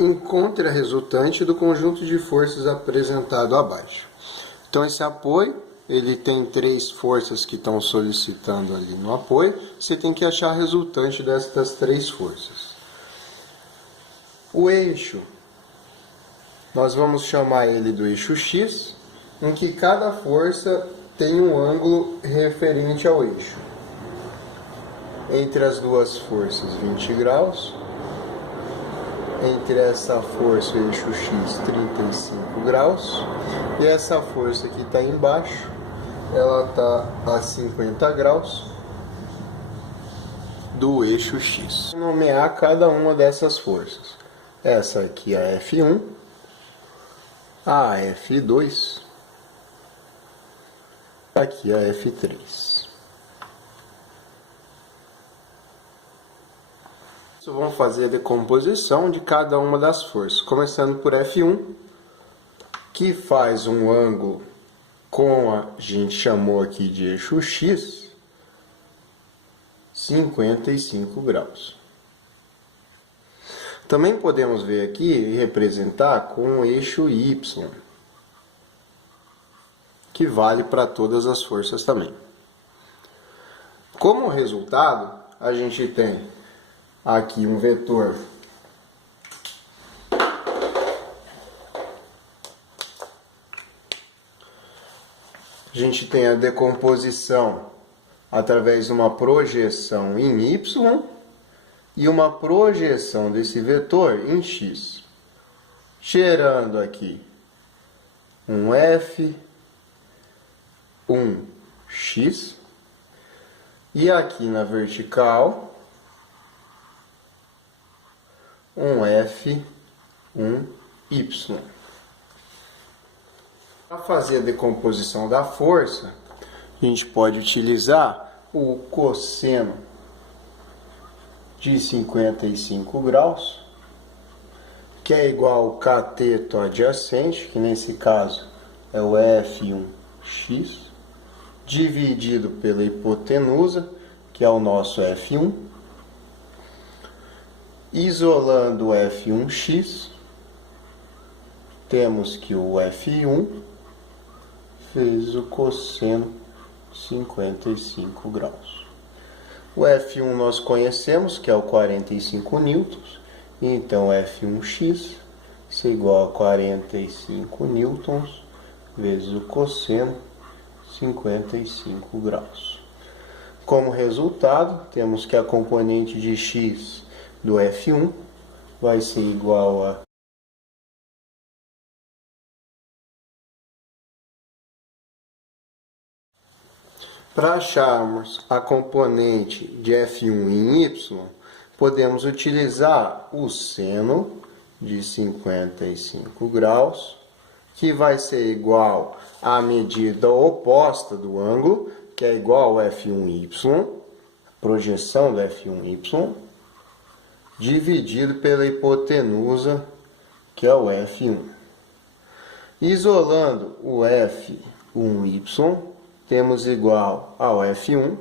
Encontre a resultante do conjunto de forças apresentado abaixo. Então esse apoio, ele tem 3 forças que estão solicitando ali no apoio. Você tem que achar a resultante destas 3 forças. O eixo, nós vamos chamar ele do eixo X, em que cada força tem um ângulo referente ao eixo. Entre as duas forças, 20 graus. Entre essa força, o eixo X, 35 graus. E essa força que está embaixo, ela está a 50 graus do eixo X. Vou nomear cada uma dessas forças. Essa aqui é a F1, a F2, aqui a F3. Vamos fazer a decomposição de cada uma das forças, começando por F1, que faz um ângulo com a gente chamou aqui de eixo X, 55 graus. Também podemos ver aqui e representar com o eixo Y, que vale para todas as forças também. Como resultado, a gente tem aqui um vetor a decomposição através de uma projeção em Y e uma projeção desse vetor em X, gerando aqui um F, um X, e aqui na vertical um F, um Y. Para fazer a decomposição da força, a gente pode utilizar o cosseno de 55 graus, que é igual ao cateto adjacente, que nesse caso é o F1x, dividido pela hipotenusa, que é o nosso F1, isolando o F1x, temos que o F1 vezes o cosseno de 55 graus. O F1 nós conhecemos, que é o 45 newtons, então F1x é igual a 45 newtons vezes o cosseno 55 graus. Como resultado, temos que a componente de x do F1 vai ser igual a Para acharmos a componente de F1 em Y, podemos utilizar o seno de 55 graus, que vai ser igual à medida oposta do ângulo, que é igual ao F1y, projeção do F1y, dividido pela hipotenusa, que é o F1. Isolando o F1y, temos igual ao F1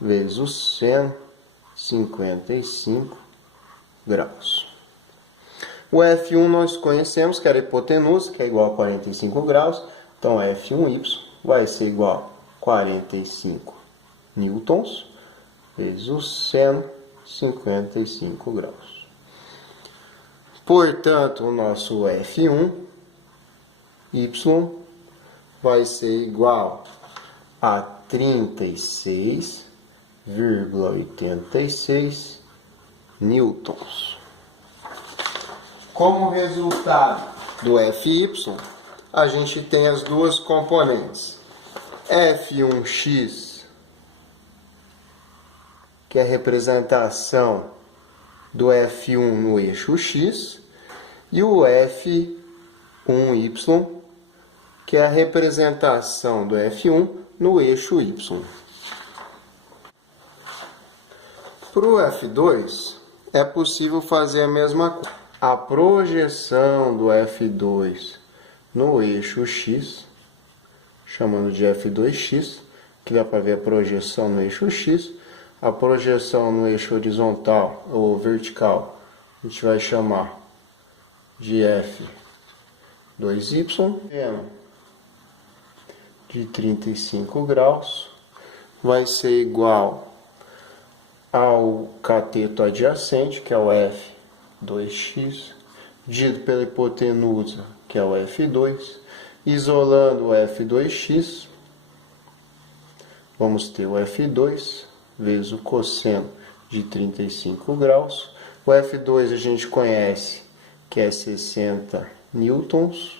vezes o seno 55 graus. O F1 nós conhecemos que era a hipotenusa, que é igual a 45 graus, então F1y vai ser igual a 45 newtons vezes o seno 55 graus. Portanto, o nosso F1y vai ser igual a 36,86 newtons. Como resultado do Fy, a gente tem as duas componentes. F1x, que é a representação do F1 no eixo X, e o F1y, que é a representação do F1 no eixo Y. Para o F2, é possível fazer a mesma coisa. A projeção do F2 no eixo X, chamando de F2x, que dá para ver a projeção no eixo X. A projeção no eixo horizontal ou vertical, a gente vai chamar de F2Y, seno de 35 graus, vai ser igual ao cateto adjacente, que é o F2x, dividido pela hipotenusa, que é o F2, isolando o F2x, vamos ter o F2 vezes o cosseno de 35 graus. O F2 a gente conhece que é 60 newtons,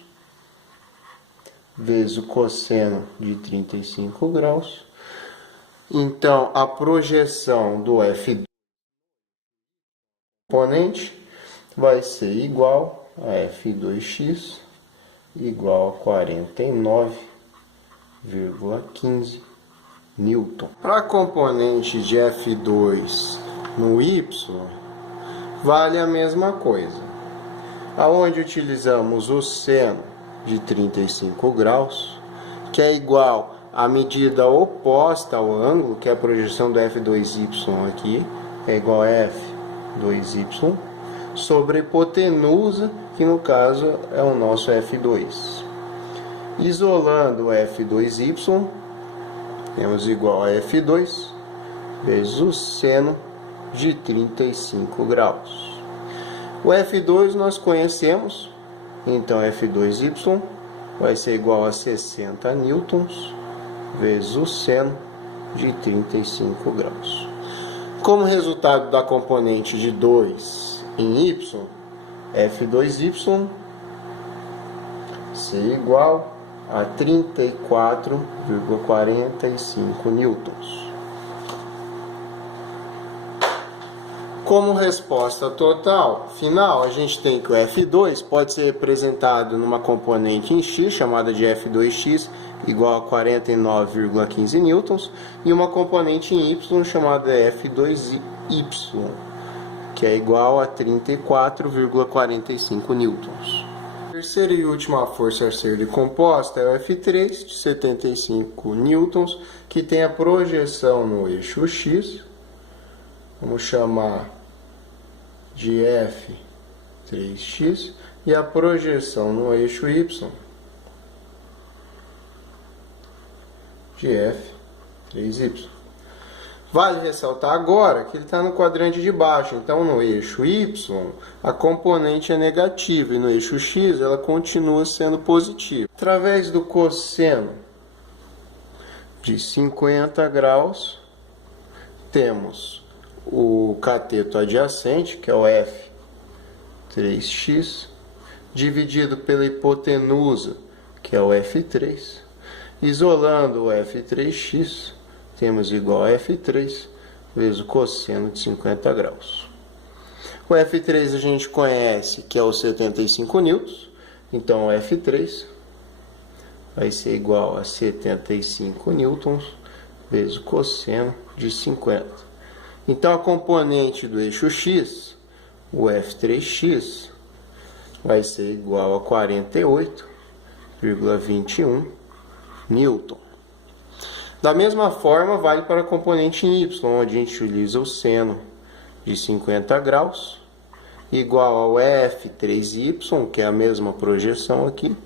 vezes o cosseno de 35 graus. Então, a projeção do F2 componente vai ser igual a F2x igual a 49,15 newton. Para a componente de F2 no y, vale a mesma coisa. Aonde utilizamos o seno de 35 graus, que é igual à medida oposta ao ângulo, que é a projeção do F2y aqui, é igual a F2y, sobre a hipotenusa, que no caso é o nosso F2. Isolando o F2y, temos igual a F2 vezes o seno de 35 graus. O F2 nós conhecemos, então F2y vai ser igual a 60 newtons vezes o seno de 35 graus. Como resultado da componente de 2 em y, F2y ser igual a 34,45 newtons. Como resposta total final, a gente tem que o F2 pode ser representado numa componente em x, chamada de F2x, igual a 49,15 newtons, e uma componente em y, chamada F2y, que é igual a 34,45 newtons. A terceira e última força a ser decomposta é o F3, de 75 newtons, que tem a projeção no eixo x, vamos chamar de F3x, e a projeção no eixo y de F3y. Vale ressaltar agora que ele está no quadrante de baixo, então no eixo y a componente é negativa e no eixo x ela continua sendo positiva. Através do cosseno de 50 graus, temos o cateto adjacente, que é o F3x, dividido pela hipotenusa, que é o F3. Isolando o F3x, temos igual a F3 vezes o cosseno de 50 graus. O F3 a gente conhece que é o 75 newtons, então o F3 vai ser igual a 75 newtons vezes o cosseno de 50. Então a componente do eixo x, o F3x, vai ser igual a 48,21 newton. Da mesma forma, vale para a componente em y, onde a gente utiliza o seno de 50 graus, igual ao F3y, que é a mesma projeção aqui,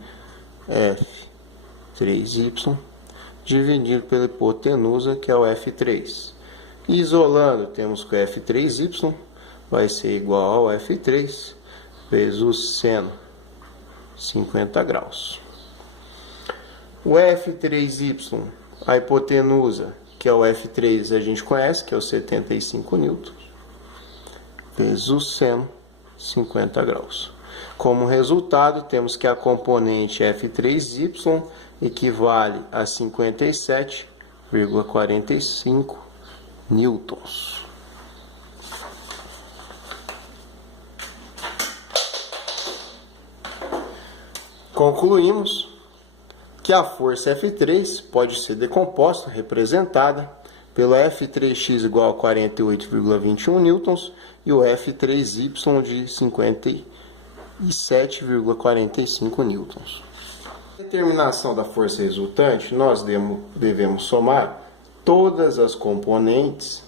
F3y, dividido pela hipotenusa, que é o F3. Isolando, temos que o F3y vai ser igual ao F3 vezes o seno 50 graus. O F3y, a hipotenusa, que é o F3, a gente conhece, que é o 75 newtons, vezes o seno 50 graus. Como resultado, temos que a componente F3y equivale a 57,45 newtons. Concluímos que a força F3 pode ser decomposta, representada pelo F3x igual a 48,21 newtons e o F3y de 57,45 newtons. Na determinação da força resultante, nós devemos somar todas as componentes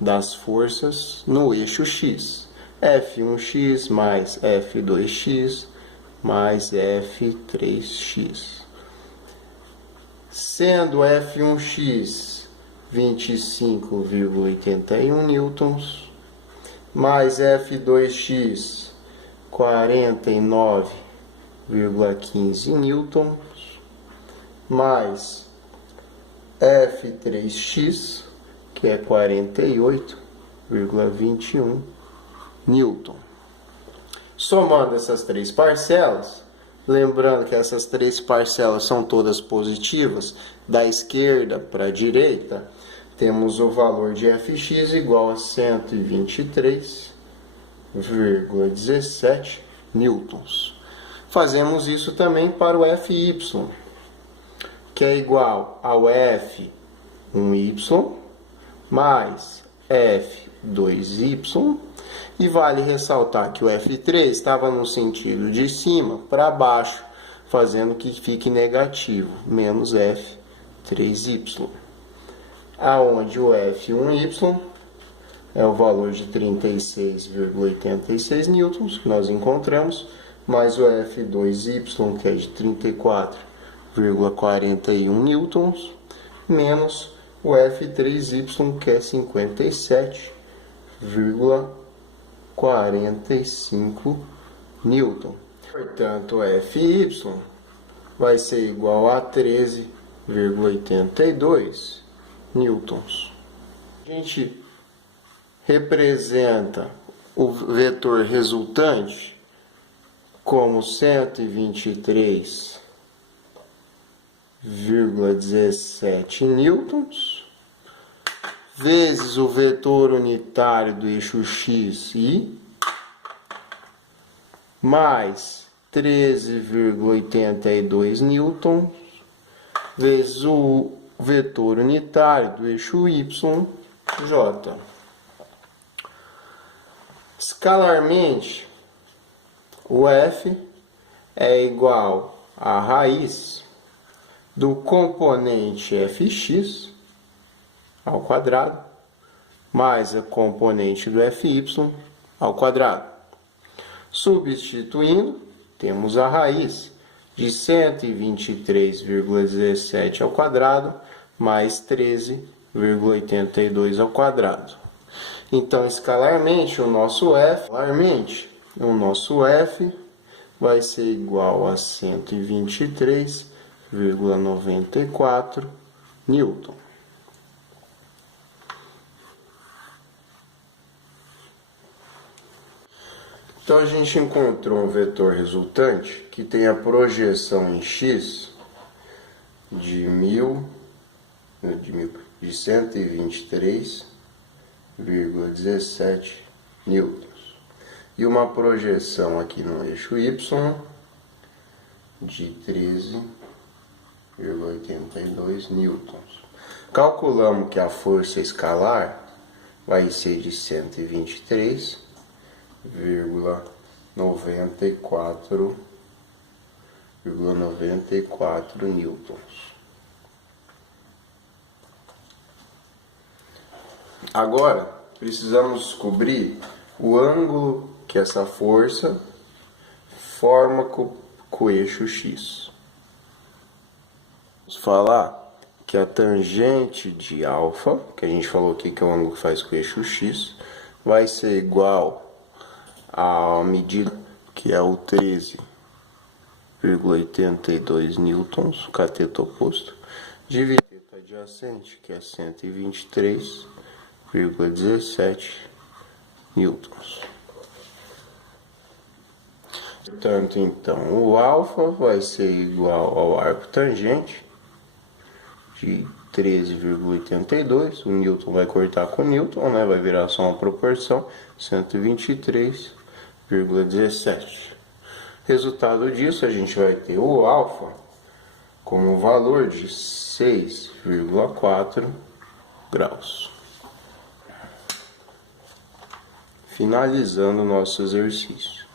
das forças no eixo x. F1x mais F2x mais F3x. Sendo F1x 25,81 newtons, mais F2x 49,15 newtons, mais F3x, que é 48,21 newton. Somando essas três parcelas, lembrando que essas três parcelas são todas positivas, da esquerda para a direita, temos o valor de Fx igual a 123,17 newtons. Fazemos isso também para o Fy, que é igual ao F1y mais F2y, e vale ressaltar que o F3 estava no sentido de cima para baixo, fazendo que fique negativo, menos F3y. Aonde o F1y é o valor de 36,86 newtons que nós encontramos, mais o F2y, que é de 34,41 newtons, menos o F3y, que é 57,45 newton. Portanto, o Fy vai ser igual a 13,82 newtons. A gente representa o vetor resultante como 123,17 newtons vezes o vetor unitário do eixo x, y, mais 13,82 newtons vezes o vetor unitário do eixo y, j. Escalarmente, o F é igual à raiz do componente Fx ao quadrado mais a componente do Fy ao quadrado. Substituindo, temos a raiz de 123,17 ao quadrado mais 13,82 ao quadrado. Então, escalarmente, o nosso F vai ser igual a 123,94 newton. Então, a gente encontrou um vetor resultante que tem a projeção em x de 123,17 newtons. E uma projeção aqui no eixo y de 13,82 newtons. Calculamos que a força escalar vai ser de 123,94 newtons. Agora, precisamos descobrir o ângulo que essa força forma com o eixo x. Vamos falar que a tangente de alfa, que a gente falou aqui que é o ângulo que faz com o eixo x, vai ser igual à medida que é o 13,82 newtons, cateto oposto, dividido a adjacente, que é 123,17 newtons. Portanto, então, o alfa vai ser igual ao arco tangente de 13,82, o newton vai cortar com o newton, né? Vai virar só uma proporção, 123,17. Resultado disso, a gente vai ter o alfa como valor de 6,4 graus. Finalizando o nosso exercício.